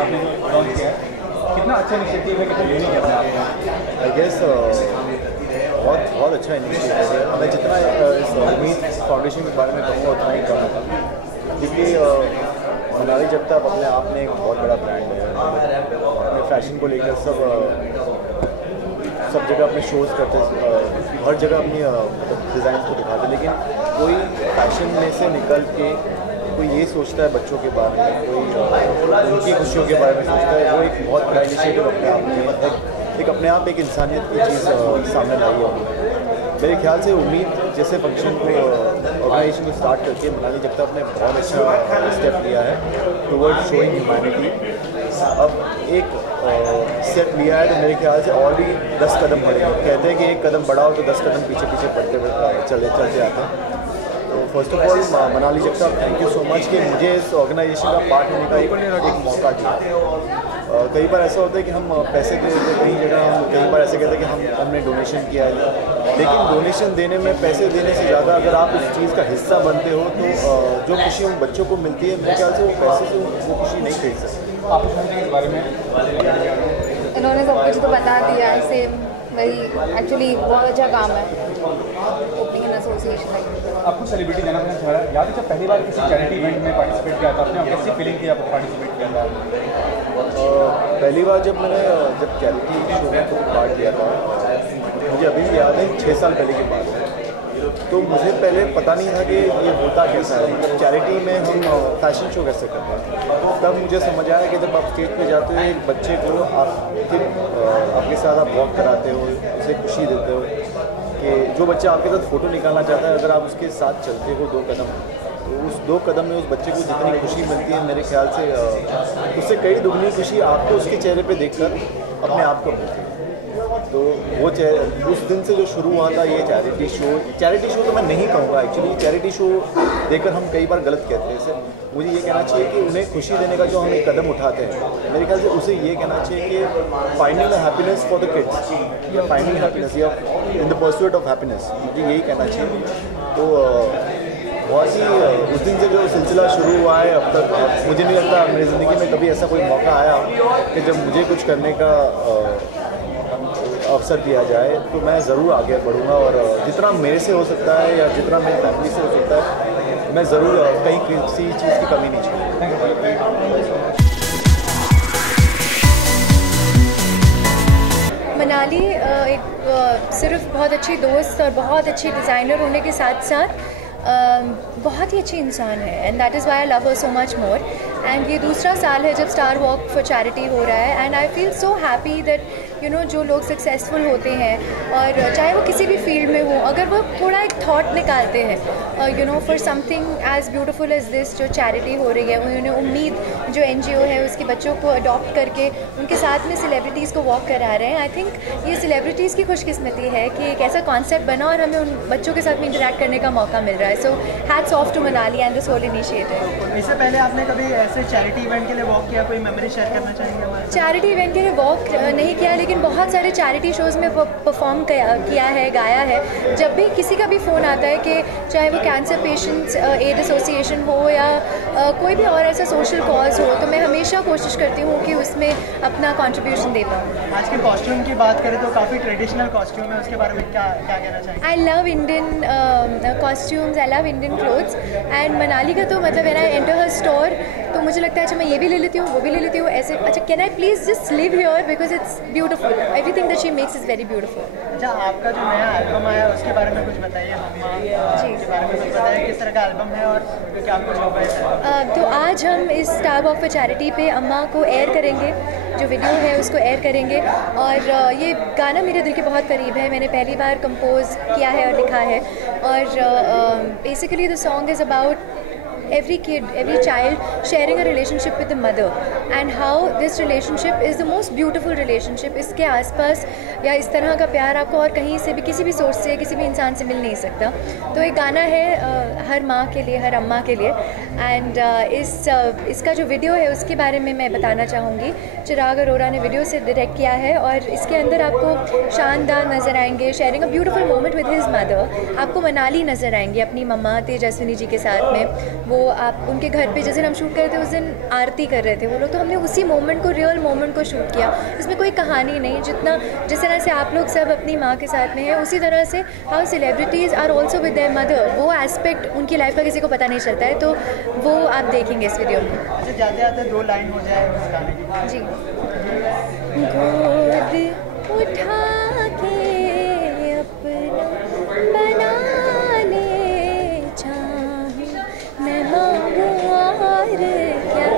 आपने जो लॉन्च किया है, कितना अच्छा इनिशिएटिव है, कितना यूनिक है आपने? आई गेस बहुत बहुत अच्छा इनिशिएटिव है। मैं जितना इस उम्मीद फाउंडेशन के बारे में कहूँगा उतना ही कम है, क्योंकि मनाली जगताप अपने आप में एक बहुत बड़ा ब्रांड है। अपने फैशन को लेकर सब जगह अपने शोज़ करते, हर जगह अपनी मतलब डिज़ाइन को दिखाते, लेकिन कोई फैशन में से निकल के कोई ये सोचता है बच्चों के बारे में, कोई उनकी खुशियों के बारे में सोचता है, वो एक बहुत बड़ा इनिशिएटिव अपने आप में एक अपने आप एक इंसानियत की चीज़ सामने लाई है। मेरे ख्याल से उम्मीद जैसे फंक्शन को ऑर्गेनाइजेशन को स्टार्ट करके मनाली जगताप ने बहुत अच्छा स्टेप लिया है टुवर्ड शोइंग ह्यूमैनिटी। अब एक स्टेप लिया है तो मेरे ख्याल से और भी 10 कदम बढ़ेंगे। कहते हैं कि एक कदम बढ़ाओ तो 10 कदम पीछे पीछे पड़ते चलते आते हैं। तो first of all Manali Jagtap thank you so much कि मुझे इस ऑर्गेनाइजेशन का पार्ट होने का एक मौका दिया। कई बार ऐसा होता है कि हम पैसे दे देते, कई जगह हम कई बार ऐसे कहते हैं कि हमने डोनेशन किया है, लेकिन डोनेशन देने में, पैसे देने से ज़्यादा अगर आप उस चीज़ का हिस्सा बनते हो तो जो खुशी उन बच्चों को मिलती है, मेरे ख्याल से वो पैसे से वो खुशी नहीं खरीद सकते। आप इस बारे में इन्होंने सब कुछ तो बता दिया, सेम वही एक्चुअली बहुत अच्छा काम है ओपनिंग एन एसोसिएशन। आपको सेलिब्रिटी जाना चाह रहा है, याद है जब पहली बार किसी चैरिटी इवेंट में पार्टिसिपेट किया था आपने, कैसी फीलिंग थी आप पार्टिसिपेट किया था? पहली बार जब चैरिटी शो में पार्ट लिया था, मुझे अभी भी याद है 6 साल पहले की बात है। तो मुझे पहले पता नहीं था कि ये होता कैसा है, मतलब चैरिटी में हम फैशन शो कैसे करते हैं। तब मुझे समझ आया कि जब आप स्टेज पे जाते हो एक बच्चे को आपके साथ आप वॉक कराते हो, उसे खुशी देते हो, कि जो बच्चा आपके साथ फ़ोटो निकालना चाहता है, अगर आप उसके साथ चलते हो 2 कदम, तो उस 2 कदम में उस बच्चे को जितनी खुशी मिलती है, मेरे ख्याल से उससे कई दुगनी खुशी आपको उसके चेहरे पे देखकर अपने आप को मिलती है। तो वो उस दिन से जो शुरू हुआ था ये चैरिटी शो तो मैं नहीं कहूँगा, एक्चुअली चैरिटी शो देखकर हम कई बार गलत कहते हैं। जैसे मुझे ये कहना चाहिए कि उन्हें खुशी देने का जो हम एक कदम उठाते हैं, मेरे ख्याल से उसे ये कहना चाहिए कि finding the happiness for the kids, या फाइंडिंग हैप्पीनेस, या in the pursuit of happiness, मुझे यही कहना चाहिए। तो बहुत ही उस दिन से जो सिलसिला शुरू हुआ है अब तक, मुझे नहीं लगता मेरी ज़िंदगी में कभी ऐसा कोई मौका आया कि जब मुझे कुछ करने का अवसर दिया जाए, तो मैं ज़रूर आगे बढ़ूँगा, और जितना मेरे से हो सकता है या जितना मेरी फैमिली से हो सकता है, मैं ज़रूर कहीं किसी चीज़ की कमी नहीं छोड़ूंगा। मनाली एक सिर्फ बहुत अच्छी दोस्त और बहुत अच्छी डिज़ाइनर होने के साथ साथ बहुत ही अच्छी इंसान है, and that is why I love her so much more. And ये दूसरा साल है जब स्टार वॉक फॉर चैरिटी हो रहा है, and I feel so happy that जो लोग सक्सेसफुल होते हैं, और चाहे वो किसी भी फील्ड में हो, अगर वो थोड़ा एक थॉट निकालते हैं for something as beautiful as this, जो चैरिटी हो रही है, उन्होंने उम्मीद जो NGO है उसके बच्चों को अडॉप्ट करके उनके साथ में सेलिब्रिटीज़ को वॉक करा रहे हैं। आई थिंक ये सेलिब्रिटीज़ की खुशकिस्मती है कि एक ऐसा कॉन्सेप्ट बना और हमें उन बच्चों के साथ में इंटरेक्ट करने का मौका मिल रहा है। So hats off to Manali and this whole initiative. इससे पहले आपने कभी ऐसे चैरिटी इवेंट के लिए वॉक किया, कोई मेमोरी शेयर करना चाहेंगे हमारे? चैरिटी इवेंट के लिए वॉक नहीं किया, लेकिन बहुत सारे चैरिटी शोज़ में परफॉर्म किया है, गाया है। जब भी किसी का भी फ़ोन आता है कि चाहे वो कैंसर पेशेंट्स एड एसोसिएशन हो या कोई भी और ऐसा सोशल कॉज हो, तो मैं हमेशा कोशिश करती हूँ कि उसमें अपना कंट्रीब्यूशन दे पाऊँ। आज के कॉस्ट्यूम की बात करें तो काफ़ी ट्रेडिशनल कॉस्ट्यूम है, उसके बारे में क्या कहना चाहेंगे? I love Indian costumes, I love Indian clothes, and Manali का तो मतलब when I enter her store तो मुझे लगता है अच्छा मैं ये भी ले लेती हूँ, वो भी ले लेती हूँ, ऐसे अच्छा can I please just live here because it's beautiful, everything that she makes is very beautiful. अच्छा, आपका जो नया एल्बम आया उसके बारे में कुछ बताइए, अम्मा के बारे में कुछ बताइए, किस तरह का एल्बम है और क्या कुछ होगा इस तो आज हम इस स्टार वॉक फॉर चैरिटी पे अम्मा को एयर करेंगे, जो वीडियो है उसको एयर करेंगे, और ये गाना मेरे दिल के बहुत करीब है, मैंने पहली बार कंपोज किया है और लिखा है, और basically the song is about every kid, every child sharing a relationship with the mother and how this relationship is the most beautiful relationship. इसके आसपास या इस तरह का प्यार आपको और कहीं से भी, किसी भी सोर्स से, किसी भी इंसान से मिल नहीं सकता। तो एक गाना है हर माँ के लिए, हर अम्मा के लिए, एंड इसका जो वीडियो है उसके बारे में मैं बताना चाहूँगी। चिराग अरोरा ने वीडियो से डायरेक्ट किया है, और इसके अंदर आपको शानदार नज़र आएंगे, sharing a beautiful moment with his mother. आपको मनाली नज़र आएंगे अपनी मम्मा तेजस्विनी जी के साथ में, वो आप उनके घर पे जिस दिन हम शूट कर रहे थे उस दिन आरती कर रहे थे वो लोग, तो हमने उसी मोमेंट को, रियल मोमेंट को शूट किया। इसमें कोई कहानी नहीं, जिस तरह से आप लोग सब अपनी माँ के साथ में हैं उसी तरह से how celebrities are also with their mother, वो एस्पेक्ट उनकी लाइफ का किसी को पता नहीं चलता है, तो वो आप देखेंगे इस वीडियो में। अच्छा, जाते जाते 2 लाइन हो जाए उस गाने की। जी। गोद उठा के अपना बना ले चाहे मैं मांगू और क्या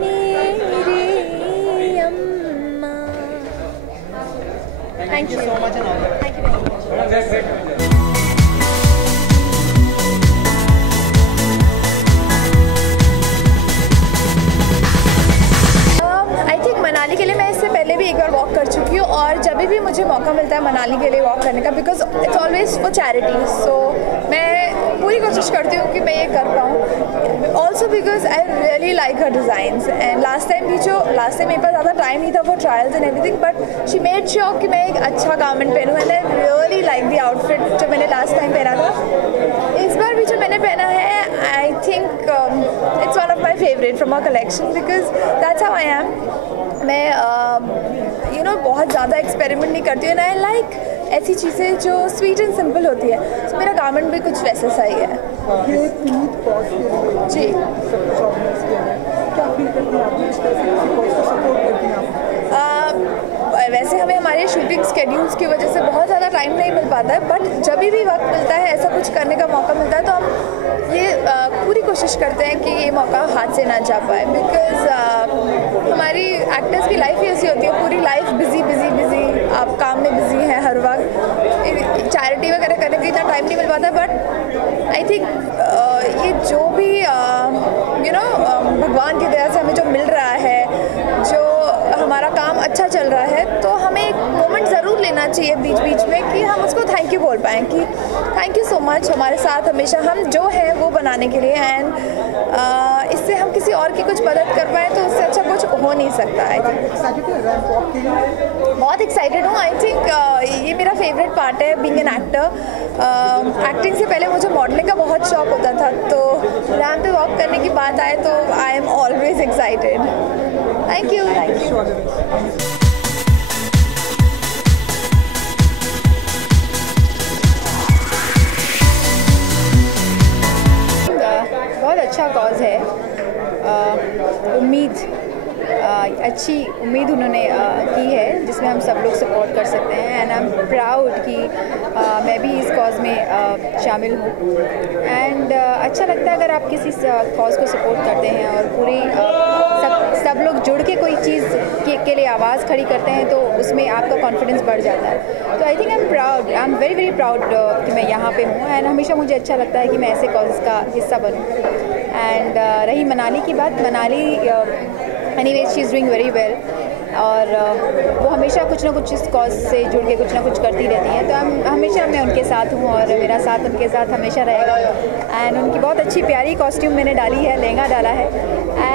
मेरी अम्मा। Thank you so much and all the best. Thank you very much. Manali के लिए मैं इससे पहले भी एक बार वॉक कर चुकी हूँ और जब भी मुझे मौका मिलता है मनाली के लिए वॉक करने का, because it's always for charity, so मैं पूरी कोशिश करती हूँ कि मैं ये कर पाऊँ। Also because I really like her designs and last time मेरे पास ज़्यादा टाइम नहीं था for trials and everything, but she made sure कि मैं एक अच्छा गारमेंट पहनूँ and I really like the outfit जो मैंने लास्ट टाइम पहना था। इस बार भी जो मैंने पहना है I think it's one of my favourite from our collection because that's how I am. मैं बहुत ज़्यादा एक्सपेरिमेंट नहीं करती हूँ एंड आई लाइक ऐसी चीज़ें जो स्वीट एंड सिंपल होती है, तो मेरा गारमेंट भी कुछ वैसे सा ही है। जी, वैसे हमें हमारे शूटिंग स्केड्यूल्स की वजह से बहुत ज़्यादा टाइम नहीं मिल पाता है, बट जब भी वक्त मिलता है, ऐसा कुछ करने का मौका मिलता है, तो हम ये पूरी कोशिश करते हैं कि ये मौका हाथ से ना जा पाए, बिकॉज हमारी एक्टर्स की लाइफ ही ऐसी होती है, पूरी लाइफ बिजी बिजी बिजी, आप काम में बिजी हैं हर वक्त, चैरिटी वगैरह करने का इतना टाइम नहीं मिल पाता। बट आई थिंक ये जो भी भगवान की दया से हमें जो मिल रहा है, जो हमारा काम अच्छा चल रहा है, तो हमें एक मोमेंट ज़रूर लेना चाहिए बीच बीच में कि हम उसको थैंक यू बोल पाएँ कि थैंक यू सो मच हमारे साथ हमेशा हम जो है वो बनाने के लिए, एंड इससे हम किसी और की कुछ मदद कर पाएँ तो उससे अच्छा कुछ हो नहीं सकता। आई थिंक बहुत एक्साइटेड हूँ। आई थिंक ये मेरा फेवरेट पार्ट है बीइंग एन एक्टर। एक्टिंग से पहले मुझे मॉडलिंग का बहुत शौक होता था, तो रैंप पे वॉक करने की बात आए तो I am always excited. Thank you. बहुत अच्छा कॉज है, अच्छी उम्मीद उन्होंने की है जिसमें हम सब लोग सपोर्ट कर सकते हैं, एंड आई एम प्राउड कि मैं भी इस कॉज में शामिल हूँ। एंड अच्छा लगता है अगर आप किसी कॉज को सपोर्ट करते हैं और पूरी सब लोग जुड़ के कोई चीज़ के लिए आवाज़ खड़ी करते हैं, तो उसमें आपका कॉन्फिडेंस बढ़ जाता है। तो I think I am very very proud कि मैं यहाँ पे हूँ, एंड हमेशा मुझे अच्छा लगता है कि मैं ऐसे कॉज का हिस्सा बनूँ। एंड रही मनाली की बात, Manali anyways she is doing very well, और वो हमेशा कुछ ना कुछ इस कॉज से जुड़ के कुछ ना कुछ करती रहती हैं, तो हमेशा मैं उनके साथ हूँ और मेरा साथ उनके साथ हमेशा रहेगा। एंड उनकी बहुत अच्छी प्यारी कॉस्ट्यूम मैंने डाली है, लहंगा डाला है,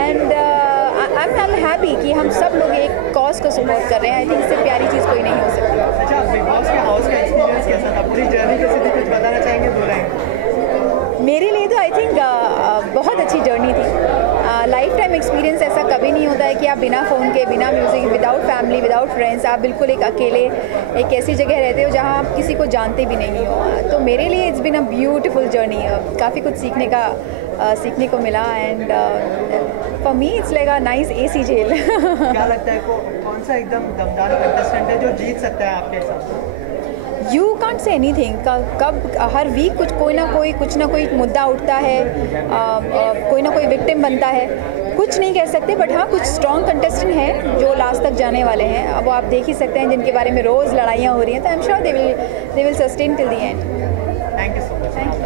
एंड आई एम हैप्पी कि हम सब लोग एक कॉज को सपोर्ट कर रहे हैं। आई थिंक इससे प्यारी चीज़ कोई नहीं हो सकती। अच्छा, बिग बॉस के हाउस का एक्सपीरियंस कैसा था, पूरी जर्नी कैसी थी, कुछ बताना चाहेंगे 2 लाइन? मेरे लिए तो आई थिंक बहुत अच्छी जर्नी थी। लाइफ टाइम एक्सपीरियंस ऐसा कभी नहीं होता है कि आप बिना फ़ोन के, बिना music, without family, without friends, आप बिल्कुल एक अकेले एक ऐसी जगह रहते हो जहाँ आप किसी को जानते भी नहीं हो। तो मेरे लिए it's been a beautiful journey, काफ़ी कुछ सीखने को मिला, and for me it's like a nice AC jail. क्या लगता है कौन सा एकदम दमदार कंटेस्टेंट है जो जीत सकता है आपके हिसाब से? You can't say anything. कब हर वीक कुछ ना कोई मुद्दा उठता है, कोई ना कोई विक्टिम बनता है, कुछ नहीं कह सकते, बट हाँ कुछ स्ट्रॉन्ग कंटेस्टेंट हैं जो लास्ट तक जाने वाले हैं। अब वो आप देख ही सकते हैं जिनके बारे में रोज़ लड़ाइयाँ हो रही हैं, तो I am sure they will sustain till the end. Thank you so much. Thank you.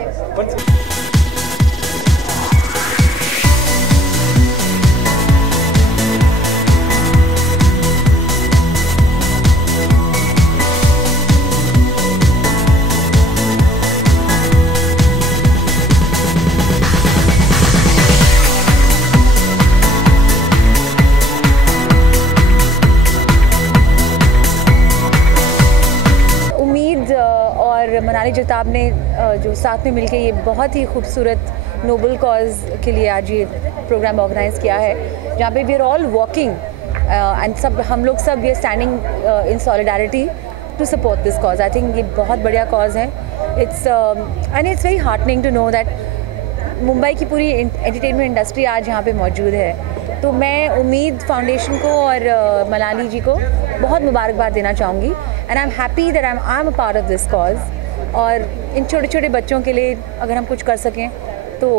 Manali जताब ने जो साथ में मिलके ये बहुत ही खूबसूरत नोबल कॉज के लिए आज ये प्रोग्राम ऑर्गेनाइज किया है, जहाँ पे we are all walking and सब हम लोग सब we are standing in solidarity to support this cause. I think ये बहुत बढ़िया कॉज है। It's very heartening to know that Mumbai की पूरी एंटरटेनमेंट इंडस्ट्री आज यहाँ पे मौजूद है। तो मैं उम्मीद फाउंडेशन को और मनाली जी को बहुत मुबारकबाद देना चाहूँगी and I am happy that I am a part of this cause. और इन छोटे छोटे बच्चों के लिए अगर हम कुछ कर सकें तो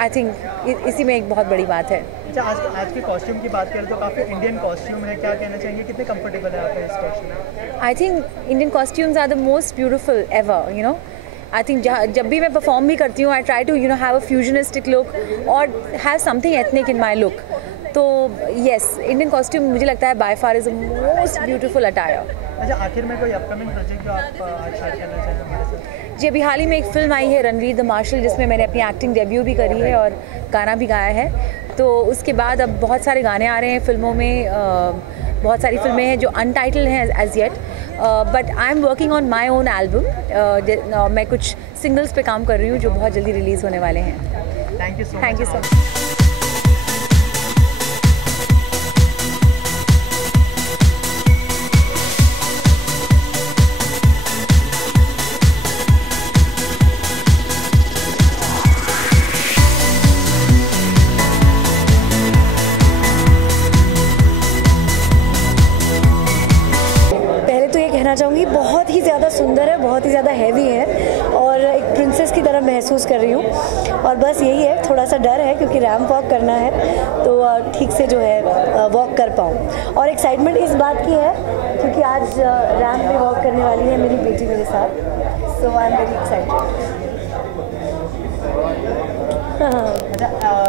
आई थिंक इसी में एक बहुत बड़ी बात है। अच्छा, आज के कॉस्ट्यूम की बात करें तो काफ़ी इंडियन कॉस्ट्यूम है, क्या कहना चाहेंगे, कितने कंफर्टेबल है आप इस कॉस्ट्यूम में? I think Indian costumes are the most beautiful ever, you know. I think जब भी मैं परफॉर्म भी करती हूँ I try to have a fusionistic look और have something ethnic in my look. तो येस, इंडियन कॉस्ट्यूम मुझे लगता है by far is the most beautiful attire. अच्छा, आखिर में कोई अपकमिंग प्रोजेक्ट जो आप आज शेयर करना चाहें हमारे साथ? जी, अभी हाल ही में एक फ़िल्म आई है रणवीर द मार्शल, जिसमें मैंने अपनी एक्टिंग डेब्यू भी करी है और गाना भी गाया है। तो उसके बाद अब बहुत सारे गाने आ रहे हैं फिल्मों में, बहुत सारी फिल्में हैं जो अनटाइटल्ड हैं as yet, but I am working on my own album. मैं कुछ सिंगल्स पे काम कर रही हूँ जो बहुत जल्दी रिलीज़ होने वाले हैं। Thank you so much. कहना चाहूँगी बहुत ही ज़्यादा सुंदर है, बहुत ही ज़्यादा हैवी है और एक प्रिंसेस की तरह महसूस कर रही हूँ। और बस यही है, थोड़ा सा डर है क्योंकि रैंप वॉक करना है तो ठीक से जो है वॉक कर पाऊँ। और एक्साइटमेंट इस बात की है क्योंकि आज रैंप पे वॉक करने वाली है मेरी बेटी मेरे साथ, सो आई एम वेरी एक्साइटेड।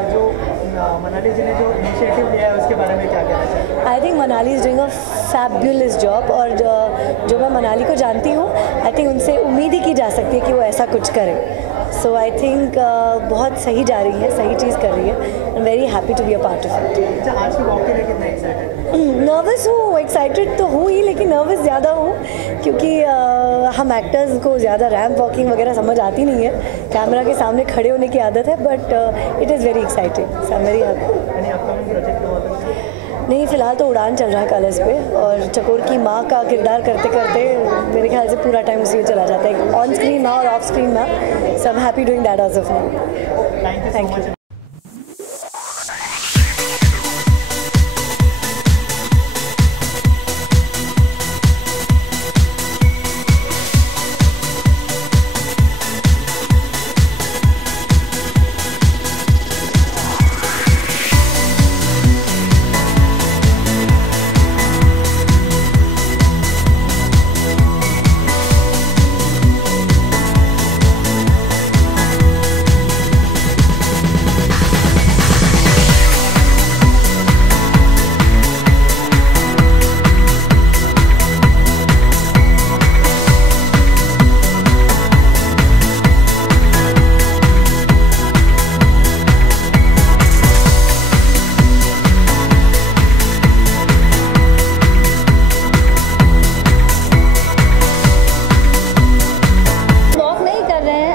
जो मनाली जी ने जो इनिशिएटिव लिया है उसके बारे में क्या कहना चाहिए? I think Manali is doing a fabulous job और जो मैं मनाली को जानती हूँ आई थिंक उनसे उम्मीद ही की जा सकती है कि वो ऐसा कुछ करें। सो आई थिंक बहुत सही जा रही है, सही चीज़ कर रही है। I am very happy to be a part of it. आज की वॉक के लिए कितना एक्साइटेड? नर्वस हूँ, एक्साइटेड तो हूँ ही लेकिन नर्वस ज़्यादा हूँ क्योंकि हम एक्टर्स को ज़्यादा रैंप वॉकिंग वगैरह समझ आती नहीं है, कैमरा के सामने खड़े होने की आदत है, but it is very exciting, so I am very happy. नहीं, फ़िलहाल तो उड़ान चल रहा है कलर्स पे और चकोर की माँ का किरदार करते करते मेरे ख्याल से पूरा टाइम उसी में चला जाता है, ऑन स्क्रीन ना और ऑफ स्क्रीन ना। So I am happy doing that as of now. Thank you.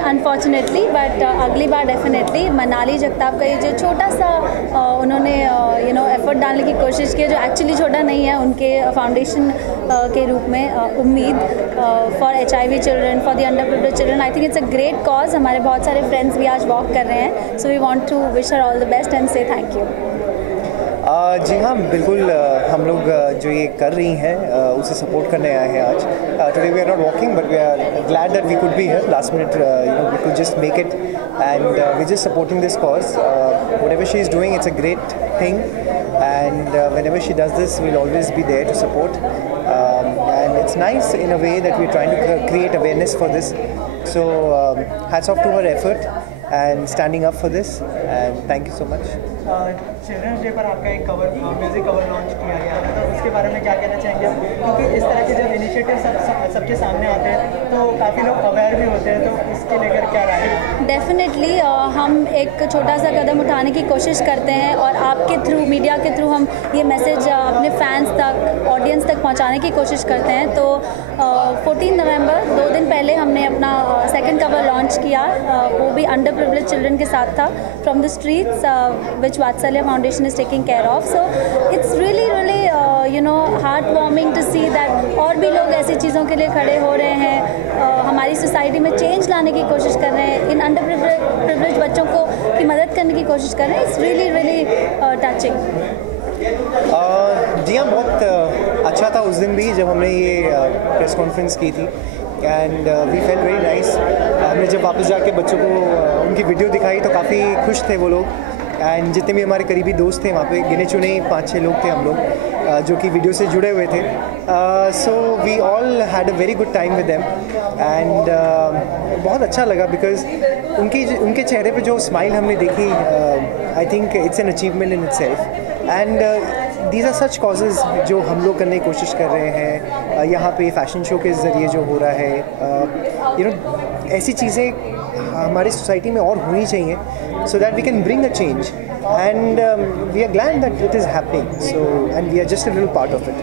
Unfortunately, but अगली बार डेफिनेटली मनाली जगताप का ये जो छोटा सा उन्होंने एफर्ट डालने की कोशिश की जो एक्चुअली छोटा नहीं है, उनके फाउंडेशन के रूप में उम्मीद for HIV children, for the under privileged children. I think it's a great cause. हमारे बहुत सारे फ्रेंड्स भी आज वॉक कर रहे हैं, so we want to wish her all the best and say thank you. जी हाँ, बिल्कुल हम लोग जो ये कर रही हैं उसे सपोर्ट करने आए हैं आज। Today we are not walking but we are glad that we could be here last minute, we could just make it and we just supporting this cause. Whatever she is doing it's a great thing and whenever she does this we'll always be there to support, and it's nice in a way that we're trying to create awareness for this, so hats off to her effort and standing up for this. And thank you so much. Children's day पर आपका एक music cover launch किया गया है, तो उसके बारे में क्या कहना चाहेंगे आप? क्योंकि इस तरह के जब इनिशिएटिव सबके सामने आते हैं तो काफ़ी लोग अवेयर भी होते हैं, तो इसके लेकर क्या राय है? डेफिनेटली हम एक छोटा सा कदम उठाने की कोशिश करते हैं और आपके थ्रू, मीडिया के थ्रू हम ये मैसेज अपने फैंस तक, ऑडियंस तक पहुंचाने की कोशिश करते हैं। तो 14 नवंबर 2 दिन पहले हमने अपना सेकंड कवर लॉन्च किया, वो भी अंडर प्रिविलेज चिल्ड्रन के साथ था, from the streets which Vatsalya foundation is taking care of. So it's really you know heart warming to see that और भी लोग ऐसी चीज़ों के लिए खड़े हो रहे हैं, हमारी सोसाइटी में चेंज लाने की कोशिश कर रहे हैं, इन अंडर प्रिविलेज बच्चों को की मदद करने की कोशिश कर रहे हैं। It's really touching. जी हाँ, बहुत अच्छा था उस दिन भी जब हमने ये प्रेस कॉन्फ्रेंस की थी and we fell very nice. हमने जब वापस जाके बच्चों को उनकी वीडियो दिखाई तो काफ़ी खुश थे वो लोग, एंड जितने भी हमारे करीबी दोस्त थे वहाँ पे गिने चुने 5-6 लोग थे हम लोग जो कि वीडियो से जुड़े हुए थे। So we all had a very good time with them and बहुत अच्छा लगा बिकॉज उनके चेहरे पे जो स्माइल हमने देखी, I think it's an achievement in itself and these are such causes जो हम लोग करने की कोशिश कर रहे हैं। यहाँ पे फैशन शो के ज़रिए जो हो रहा है, यू नो ऐसी चीज़ें हमारी सोसाइटी में और होनी चाहिए so that we can bring a change and we are glad that it is happening, so and we are just a little part of it.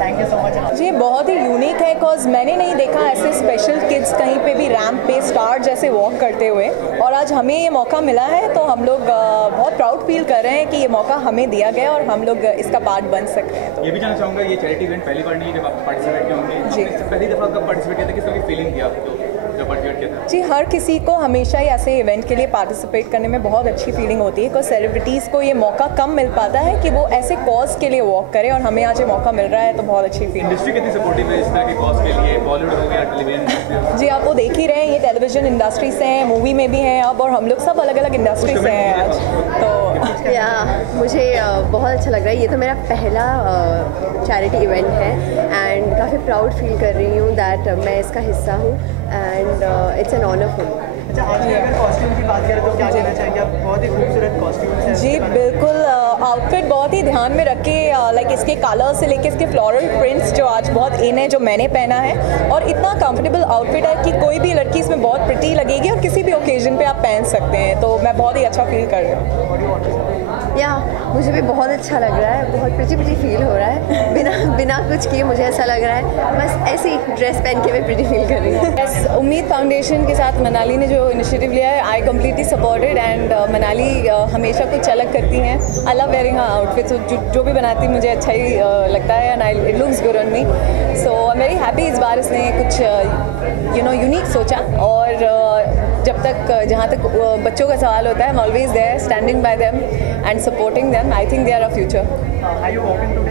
Thank you so much. जी, बहुत ही यूनिक है because मैंने नहीं देखा ऐसे special kids कहीं पे भी रैंप पे स्टार जैसे वॉक करते हुए, और आज हमें ये मौका मिला है तो हम लोग बहुत प्राउड फील कर रहे हैं कि ये मौका हमें दिया गया और हम लोग इसका पार्ट बन सकते हैं। तो ये भी जानना चाहूँगा, ये चैरिटी इवेंट पहली बार नहीं जब आप पार्टिसिपेट किए होंगे जी, पहली दफ़ा कब पार्टिसिपेट किया था, किस तरह की फीलिंग थी आपको जब पार्टिसिपेट किया था? जी, हर किसी को हमेशा ही ऐसे इवेंट के लिए पार्टिसिपेट करने में बहुत अच्छी फीलिंग होती है, बिकॉज सेलिब्रिटीज़ को ये मौका कम मिल पाता है कि वो ऐसे कॉज के लिए वॉक करे, और हमें आज ये मौका मिल रहा है तो बहुत अच्छी फीलिंग। इंडस्ट्री कितनी सपोर्टिव है इस तरह के कॉज के लिए, बॉलीवुड हो गया, टेलीविजन? जी, आप वो देख ही रहे हैं, ये टेलीविजन इंडस्ट्री से हैं, मूवी में भी हैं अब, और हम लोग सब अलग अलग इंडस्ट्री से हैं आज। तो या मुझे बहुत अच्छा लग रहा है, ये तो मेरा पहला चैरिटी इवेंट है एंड काफ़ी प्राउड फील कर रही हूँ दैट मैं इसका हिस्सा हूँ and it's an honour for me. अच्छा, आज अगर कॉस्ट्यूम की बात करें तो क्या कहना चाहेंगे आप? बहुत ही खूबसूरत कॉस्ट्यूम्स हैं। जी बिल्कुल, आउटफिट बहुत ही ध्यान में रख के, लाइक इसके कलर से लेके इसके फ्लोरल प्रिंट्स जो आज बहुत इन है, जो मैंने पहना है, और इतना कंफर्टेबल आउटफिट है कि कोई भी लड़की इसमें बहुत प्रिटी लगेगी और किसी भी ओकेजन पे आप पहन सकते हैं, तो मैं बहुत ही अच्छा फील कर रही हूँ। या मुझे भी बहुत अच्छा लग रहा है, बहुत प्रिटी फील हो रहा है, बिना कुछ किए मुझे ऐसा लग रहा है बस ऐसी ड्रेस पहन के मैं प्रिटी फील कर रही हूँ। यस, उम्मीद फाउंडेशन के साथ मनाली ने जो इनिशिएटिव लिया है, I completely supported and Manali हमेशा कुछ अलग करती हैं। I love wearing her outfits, जो भी बनाती मुझे अच्छा ही लगता है and it looks good on me, so I am very happy. इस बार इसने कुछ यू नो यूनिक सोचा, और जब तक जहाँ तक बच्चों का सवाल होता है, I am always there standing by them and supporting them. I think they are a future. Are you walking today?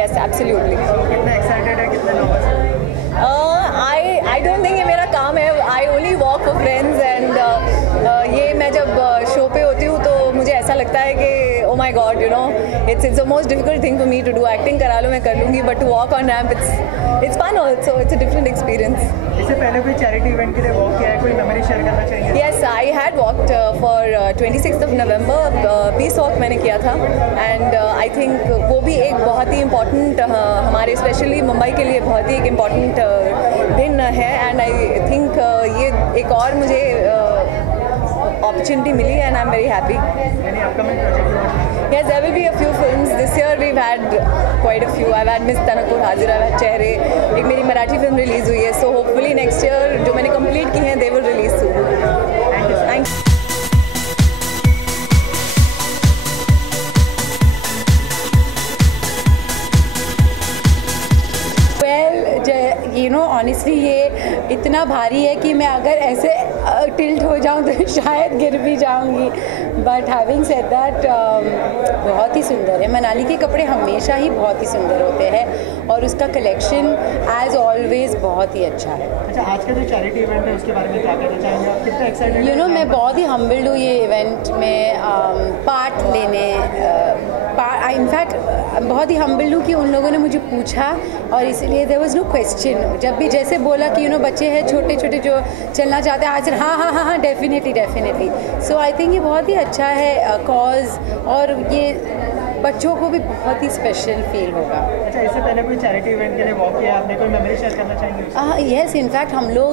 Yes, absolutely. कितना एक्साइटेड है, कितने नर्वस है? आई डोंट थिंक ये मेरा काम है, I only walk for friends and ये मैं जब शो पे होती हूँ तो मुझे ऐसा लगता है कि oh my god, you know it's the most difficult thing for me to do. Acting करा लो मैं कर लूँगी, but to walk on ramp it's fun also, it's a different experience. इससे पहले कोई चैरिटी इवेंट के लिए वॉक किया है, कोई मेमोरी शेयर करना चाहिए? Yes, I had walked for 26 November, peace walk मैंने किया था, एंड आई थिंक वो भी एक बहुत ही इम्पॉर्टेंट हमारे स्पेशली मुंबई के लिए बहुत ही एक इम्पॉर्टेंट दिन है, एंड आई थिंक ये एक और मुझे opportunity milli and I'm very happy. Any upcoming project? Yes, there will be a few films. This year we've had quite a few. I've had Miss Tanakur Hazir, I've had चेहरे, एक मेरी Marathi film release हुई है, so hopefully next year जो मैंने complete की हैं they will release soon. Thank you. Thank you. You know honestly ये इतना भारी है कि मैं अगर ऐसे टिल्ट हो जाऊं तो शायद गिर भी जाऊंगी, बट हैविंग सेड दैट बहुत ही सुंदर है। मनाली के कपड़े हमेशा ही बहुत ही सुंदर होते हैं और उसका कलेक्शन एज ऑलवेज बहुत ही अच्छा है। अच्छा, आज का जो चैरिटी इवेंट है उसके बारे में क्या कहना चाहेंगे आप? कितना एक्साइटेड? यू नो मैं बहुत ही हम्बल्ड हूँ ये इवेंट में पार्ट लेने। आई इनफैक्ट बहुत ही हम्बल हूँ कि उन लोगों ने मुझे पूछा और इसीलिए देयर वाज नो क्वेश्चन। जब भी जैसे बोला कि बच्चे हैं छोटे छोटे जो चलना चाहते हैं आज हाँ डेफिनेटली। सो आई थिंक ये बहुत ही अच्छा है कॉज, और ये बच्चों को भी बहुत ही स्पेशल फील होगा। अच्छा, इससे पहले कोई चैरिटी इवेंट के लिए वॉक किया आपने, कोई मेमोरी शेयर करना चाहेंगे? यस, इनफैक्ट हम लोग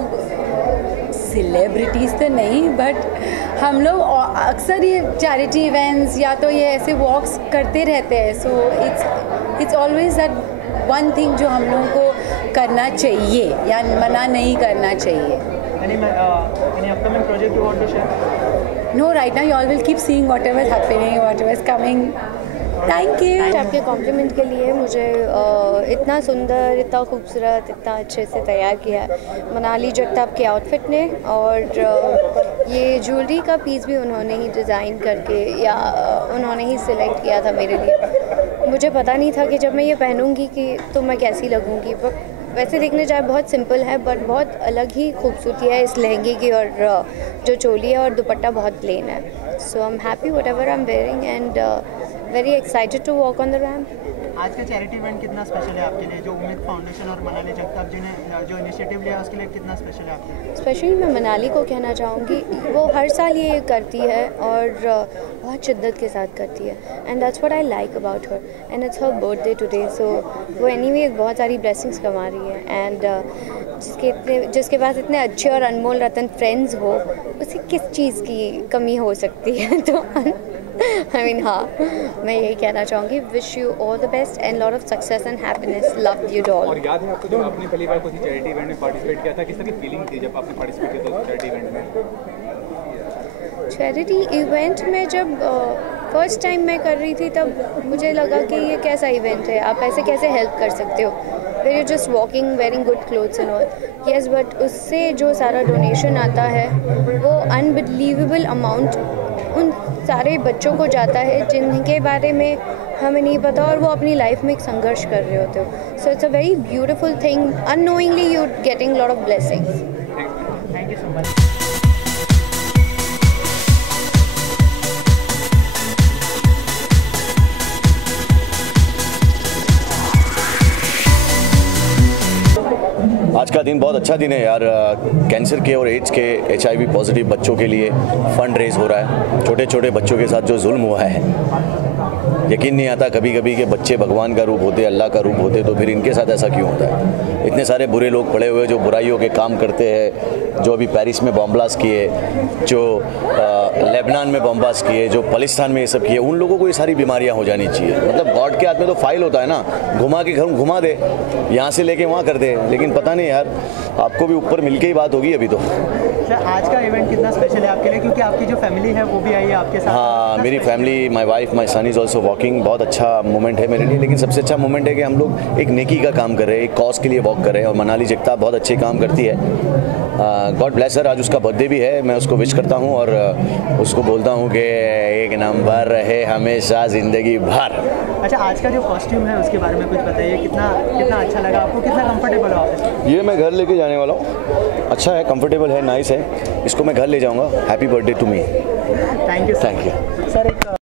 सेलिब्रिटीज़ तो नहीं, बट हम लोग अक्सर ये चैरिटी इवेंट्स या तो ये ऐसे वॉक्स करते रहते हैं। So it's always that one thing जो हम लोगों को करना चाहिए या मना नहीं करना चाहिए। Any upcoming project you want to share? No, right now you all will keep seeing whatever is happening, whatever is coming. Thank you. आपके कॉम्प्लीमेंट के लिए मुझे इतना सुंदर, इतना खूबसूरत, इतना अच्छे से तैयार किया मनाली जगताप के आउटफिट ने, और ये ज्वेलरी का पीस भी उन्होंने ही डिज़ाइन करके या उन्होंने ही सिलेक्ट किया था मेरे लिए। मुझे पता नहीं था कि जब मैं ये पहनूंगी कि तो मैं कैसी लगूंगी, बट वैसे देखने जाए बहुत सिंपल है, बट बहुत अलग ही खूबसूरती है इस लहंगे की, और जो चोली है और दुपट्टा बहुत प्लेन है। So I am happy whatever I am wearing and very excited to walk on the ramp. आज का चैरिटी इवेंट कितना स्पेशल है आपके लिए? जो उम्मीद फाउंडेशन और मनाली जगताप जी ने जो इनिशिएटिव लिया उसके लिए कितना स्पेशल है आपके लिए? स्पेशली मैं मनाली को कहना चाहूँगी, वो हर साल ये करती है और बहुत शिद्दत के साथ करती है, and that's what I like about her, and it's her birthday today. So वो एनीवेज बहुत सारी ब्लेसिंग्स कमा रही है, एंड जिसके पास इतने अच्छे और अनमोल रतन फ्रेंड्स हो, उसे किस चीज़ की कमी हो सकती है? तो I mean, हाँ, मैं यही कहना चाहूँगी, wish you all the best and lot of success and happiness, love you all. और याद है आपको जब आपने पहली बार किसी चैरिटी इवेंट में पार्टिसिपेट किया था, किस तरह की फीलिंग थी जब आपने पार्टिसिपेट किया था चैरिटी इवेंट में? चैरिटी इवेंट में जब फर्स्ट टाइम मैं कर रही थी, तब मुझे लगा कि ये कैसा इवेंट है, आप ऐसे कैसे हेल्प कर सकते हो, were you just walking wearing good clothes and all. Yes, but उससे जो सारा डोनेशन आता है वो अनबिलीवेबल अमाउंट उन सारे बच्चों को जाता है जिनके बारे में हमें नहीं पता, और वो अपनी लाइफ में एक संघर्ष कर रहे होते हो। So it's a very beautiful thing, unknowingly you getting lot of blessings. Thank you so much. आज का दिन बहुत अच्छा दिन है यार। कैंसर के और एड्स के HIV पॉजिटिव बच्चों के लिए फंड रेज हो रहा है। छोटे छोटे बच्चों के साथ जो जुल्म हुआ है, यकीन नहीं आता कभी कभी कि बच्चे भगवान का रूप होते, अल्लाह का रूप होते, तो फिर इनके साथ ऐसा क्यों होता है? इतने सारे बुरे लोग पड़े हुए जो बुराइयों के काम करते हैं, जो अभी पेरिस में बॉम्ब ब्लास्ट किए, जो लेबनान में बॉम्ब ब्लास्ट किए, जो पाकिस्तान में ये सब किए, उन लोगों को ये सारी बीमारियां हो जानी चाहिए। मतलब गॉड के हाथ में तो फाइल होता है ना, घुमा के घर घुमा दे, यहाँ से लेके वहाँ कर दे, लेकिन पता नहीं यार, आपको भी ऊपर मिलके ही बात होगी अभी तो। सर, आज का इवेंट कितना स्पेशल है आपके लिए, क्योंकि आपकी जो फैमिली है वो भी आई है आपके साथ? हाँ, मेरी family, my wife, my son is also walking. बहुत अच्छा मोमेंट है मेरे लिए, लेकिन सबसे अच्छा मोमेंट है कि हम लोग एक नेकी का काम कर रहे हैं, एक कॉज के लिए वॉक कर रहे हैं, और मनाली जगताप बहुत अच्छे काम करती है। गॉड ब्लेस हर। आज उसका बर्थडे भी है, मैं उसको विश करता हूँ और उसको बोलता हूँ कि एक नंबर रहे हमेशा ज़िंदगी भर। अच्छा, आज का जो कॉस्ट्यूम है उसके बारे में कुछ बताइए, कितना अच्छा लगा आपको, कितना कंफर्टेबल हो आप? ये मैं घर लेके जाने वाला हूँ, अच्छा है, कंफर्टेबल है, नाइस है, इसको मैं घर ले जाऊँगा। Happy birthday to me. Thank you sir. एक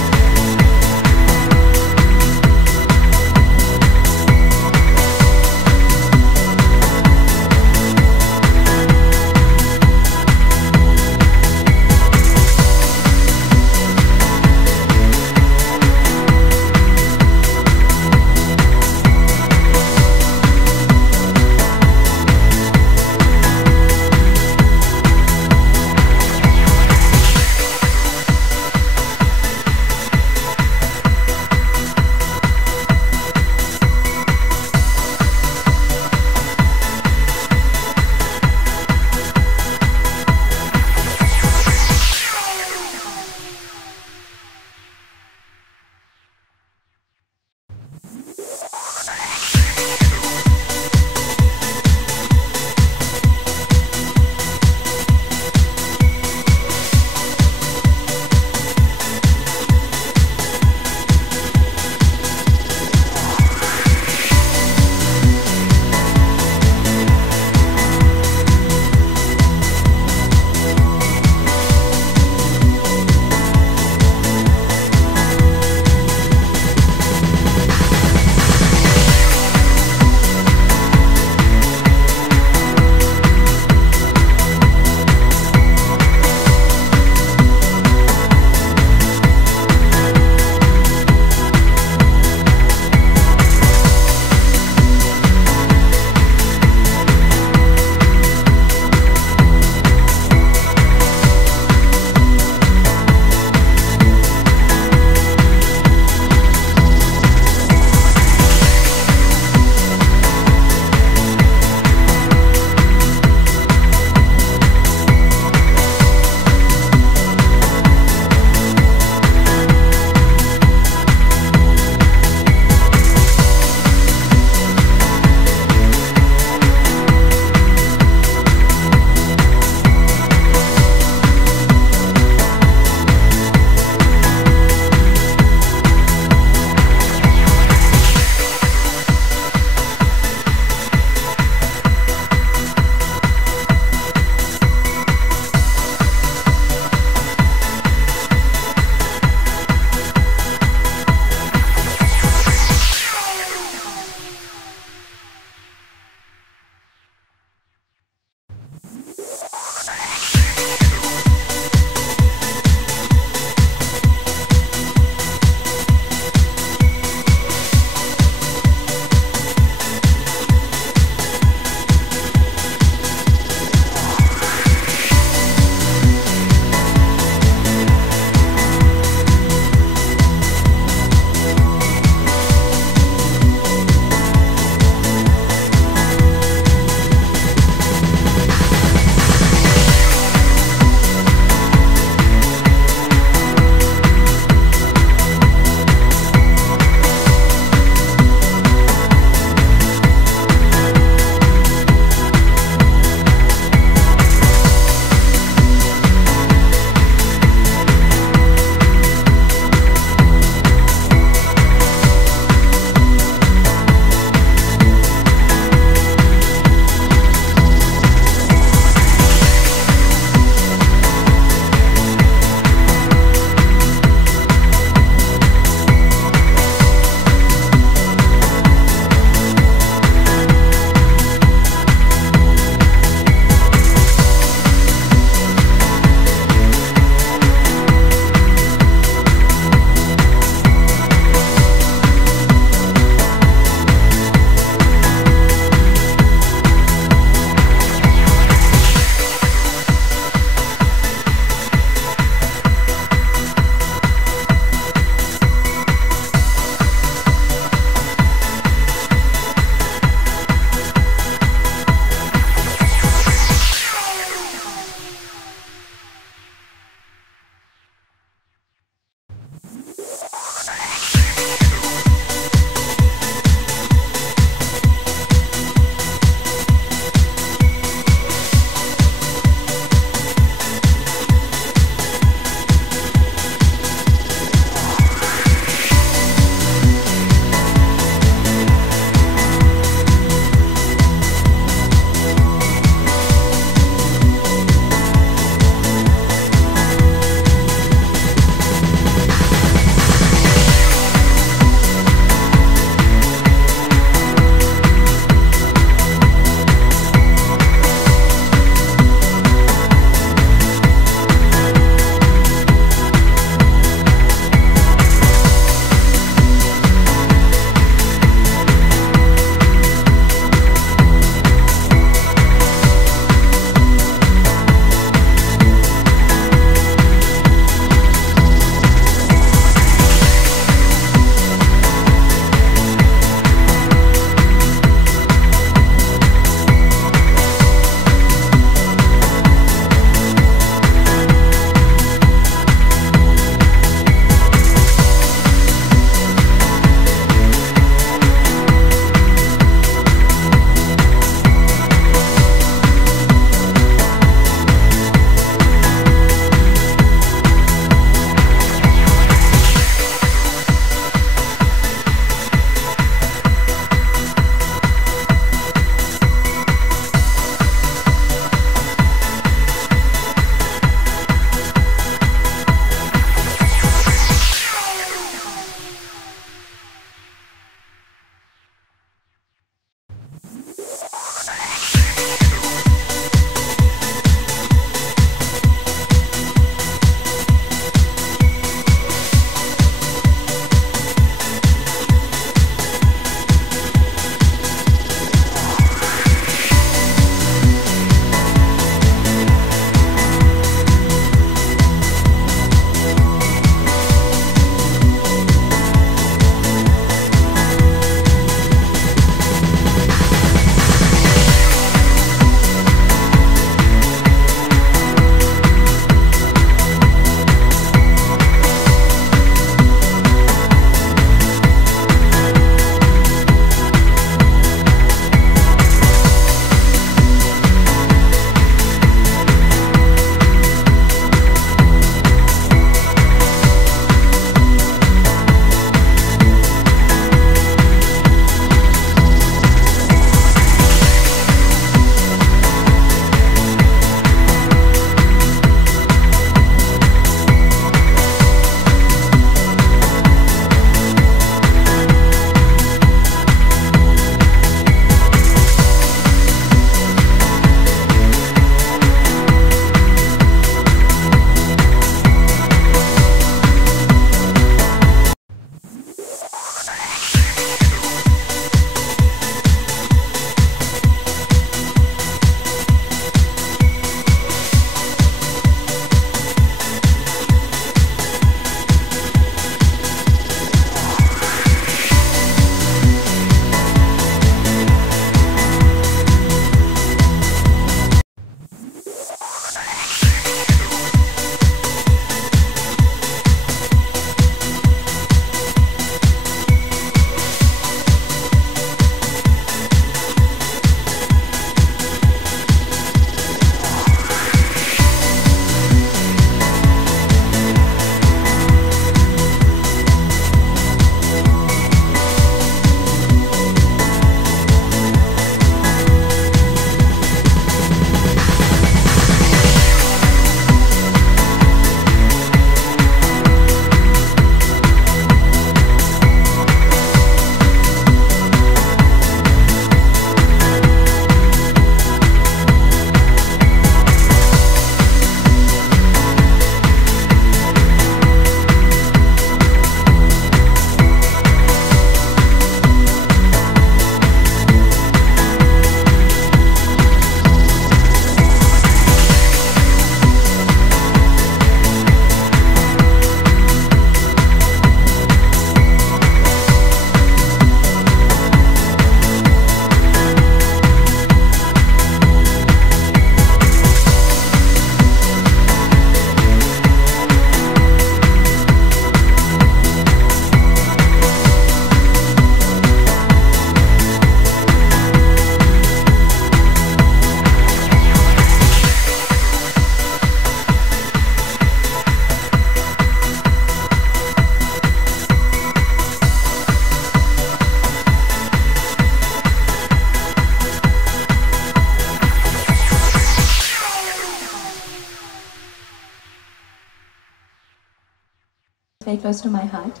very close to my heart,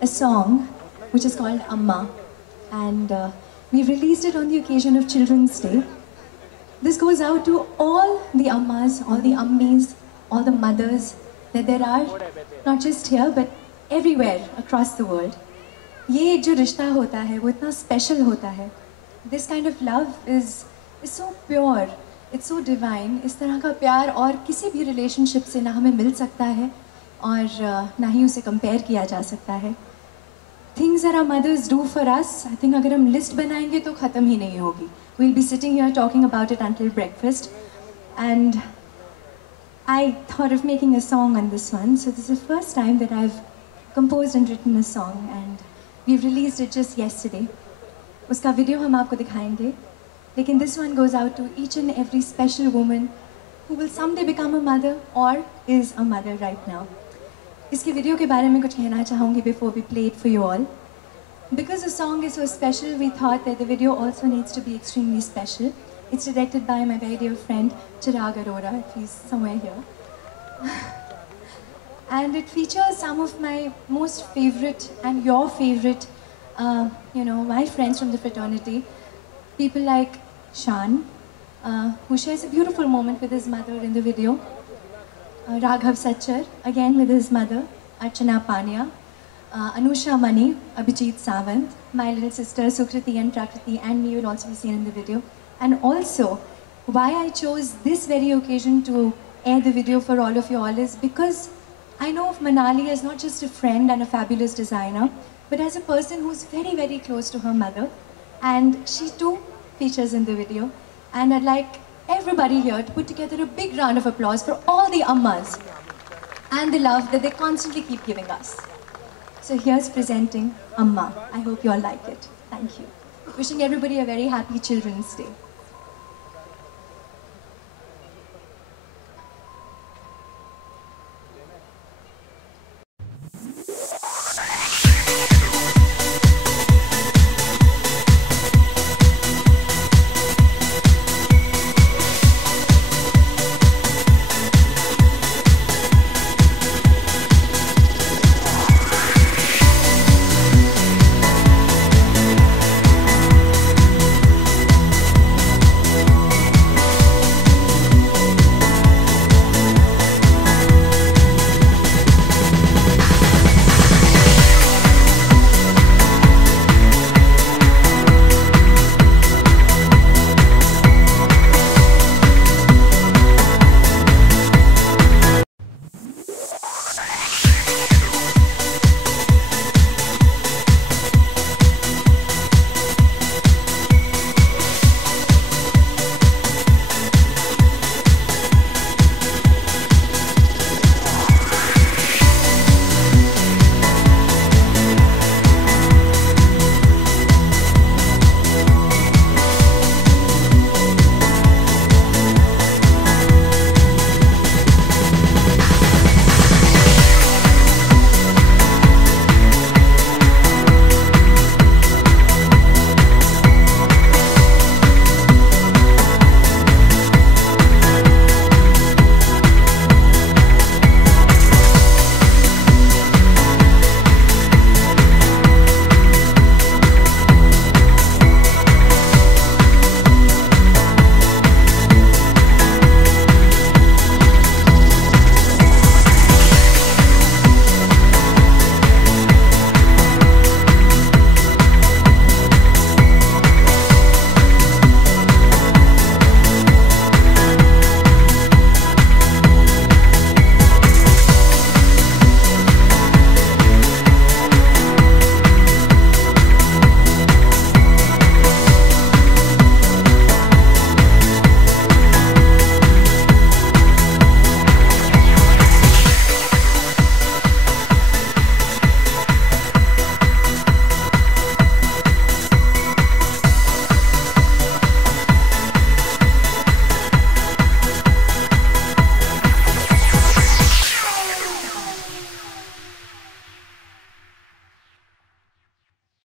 a song which is called Amma, and we've released it on the occasion of Children's Day. This goes out to all the ammas, all the ammis, all the mothers that there are, not just here but everywhere across the world. ये जो रिश्ता होता है वो इतना special होता है. This kind of love is so pure, it's so divine. इस तरह का प्यार और किसी भी रिलेशनशिप से ना हमें मिल सकता है और ना ही उसे कंपेयर किया जा सकता है. Things that our mothers do for us, I think अगर हम लिस्ट बनाएंगे तो ख़त्म ही नहीं होगी. We'll be sitting here talking about it until breakfast. And I thought of making a song on this one. So this is the first time that I've composed and written a song, and we've released it just yesterday. उसका video हम आपको दिखाएंगे. लेकिन this one goes out to each and every special woman who will someday become a mother or is a mother right now. इसके video के बारे में कुछ कहना चाहूँगी before we play it for you all. Because the song is so special, we thought that the video also needs to be extremely special. It's directed by my very dear friend Chirag Arora, if he's somewhere here. And it features some of my most favorite and your favorite, my friends from the fraternity. People like Shan, who shares a beautiful moment with his mother in the video. Raghav Sachar, again with his mother, Archana Pania. Anusha Mani, Abhijit Sawant, my little sister Sukriti and Prakriti and me will also be seen in the video. And also, why I chose this very occasion to air the video for all of you all is because I know of Manali as not just a friend and a fabulous designer, but as a person who's very, very close to her mother. And she too features in the video. And I'd like everybody here to put together a big round of applause for all the ammas and the love that they constantly keep giving us. So here's presenting Amma. I hope you all like it. Thank you. Wishing everybody a very happy Children's Day.